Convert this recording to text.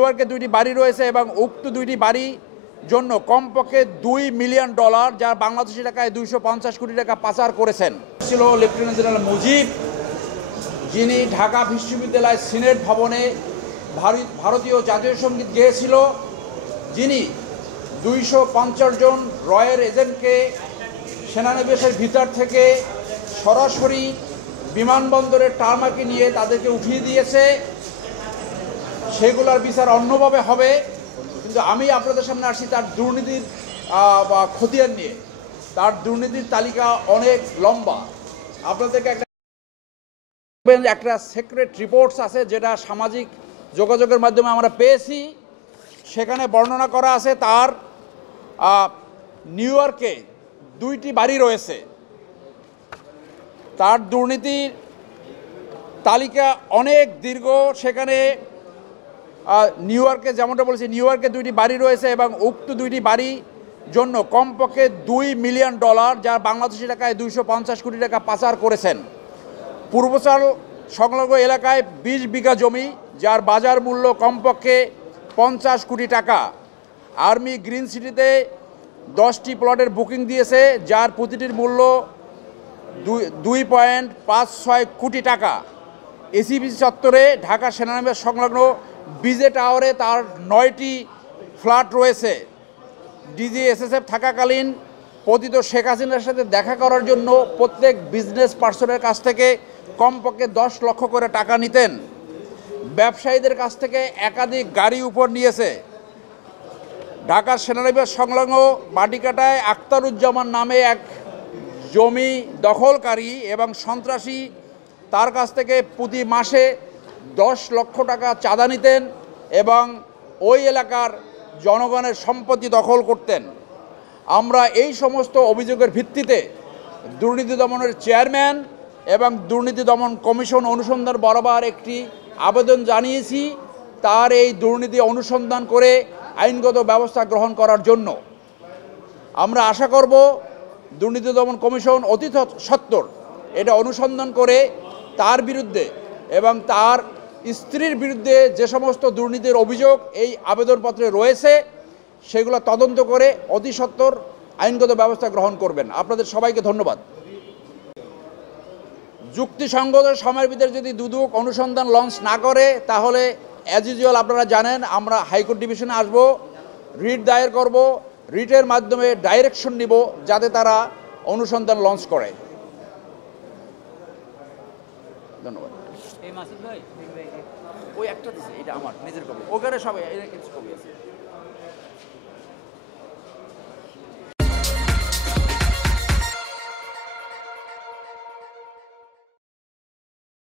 নিউইয়র্কে দুইটি বাড়ি রয়েছে এবং উক্ত দুইটি বাড়ি জন্য কমপক্ষে $2 মিলিয়ন, যা বাংলাদেশি টাকায় 250 কোটি টাকা পাচার করেছেন। ছিল লেফটেন্যান্ট জেনারেল মুজিব, যিনি ঢাকা বিশ্ববিদ্যালয় সিনেট ভবনে ভারতীয় জাতীয় সঙ্গীত গেয়েছিল, যিনি 250 জন রয়ের এজেন্টকে সেনানিবাসের ভিতর থেকে সরাসরি বিমানবন্দরের টারমাকে নিয়ে তাদেরকে উঠিয়ে দিয়েছে। সেগুলোর বিচার অন্যভাবে হবে, কিন্তু আমি আপনাদের সামনে আসছি তার দুর্নীতির খতিয়ান নিয়ে। তার দুর্নীতির তালিকা অনেক লম্বা। আপনাদেরকে একটা সিক্রেট রিপোর্টস আছে, যেটা সামাজিক যোগাযোগের মাধ্যমে আমরা পেয়েছি। সেখানে বর্ণনা করা আছে তার নিউইয়র্কে দুইটি বাড়ি রয়েছে। তার দুর্নীতির তালিকা অনেক দীর্ঘ। সেখানে নিউইয়র্কে, যেমনটা বলছি, নিউইয়র্কে দুইটি বাড়ি রয়েছে এবং উক্ত দুইটি বাড়ি জন্য কমপক্ষে $2 মিলিয়ন, যা বাংলাদেশি টাকায় 250 কোটি টাকা পাচার করেছেন। পূর্বচাল সংলগ্ন এলাকায় 20 বিঘা জমি, যার বাজার মূল্য কমপক্ষে 50 কোটি টাকা। আর্মি গ্রিন সিটিতে 10টি প্লটের বুকিং দিয়েছে, যার প্রতিটির মূল্য 2.56 কোটি টাকা। এসিবি চত্বরে ঢাকা সেনানিবাস সংলগ্ন বিজে টাওয়ারে তার 9টি ফ্ল্যাট রয়েছে। ডিজিএসএসএফ থাকাকালীন পতিত শেখ হাসিনার সাথে দেখা করার জন্য প্রত্যেক বিজনেস পার্সনের কাছ থেকে কমপক্ষে 10 লক্ষ করে টাকা নিতেন। ব্যবসায়ীদের কাছ থেকে একাধিক গাড়ি উপর নিয়েছে। ঢাকার সেনানিবাস সংলগ্ন বাটিকাটায় আখতারুজ্জামান নামে এক জমি দখলকারী এবং সন্ত্রাসী তার কাছ থেকে প্রতি মাসে 10 লক্ষ টাকা চাঁদা নিতেন এবং ওই এলাকার জনগণের সম্পত্তি দখল করতেন। আমরা এই সমস্ত অভিযোগের ভিত্তিতে দুর্নীতি দমনের চেয়ারম্যান এবং দুর্নীতি দমন কমিশন অনুসন্ধান বরাবর একটি আবেদন জানিয়েছি, তার এই দুর্নীতি অনুসন্ধান করে আইনগত ব্যবস্থা গ্রহণ করার জন্য। আমরা আশা করব দুর্নীতি দমন কমিশন অতি সত্বর এটা অনুসন্ধান করে তার বিরুদ্ধে এবং তার স্ত্রীর বিরুদ্ধে যে সমস্ত দুর্নীতির অভিযোগ এই আবেদনপত্রে রয়েছে সেগুলো তদন্ত করে অতি সত্বর আইনগত ব্যবস্থা গ্রহণ করবেন। আপনাদের সবাইকে ধন্যবাদ। যুক্তিসঙ্গত সময়ের ভিতরে যদি দুদক অনুসন্ধান লঞ্চ না করে, তাহলে অ্যাজ ইউজুয়াল আপনারা জানেন আমরা হাইকোর্ট ডিভিশনে আসব, রিট দায়ের করব, রিটের মাধ্যমে ডাইরেকশন নিব যাতে তারা অনুসন্ধান লঞ্চ করে। ধন্যবাদ। এই মাসুদ ভাই ওই একটা দিছে, এটা আমার নিজের কপি, ওখানে সবাই কিছু কপি আছে।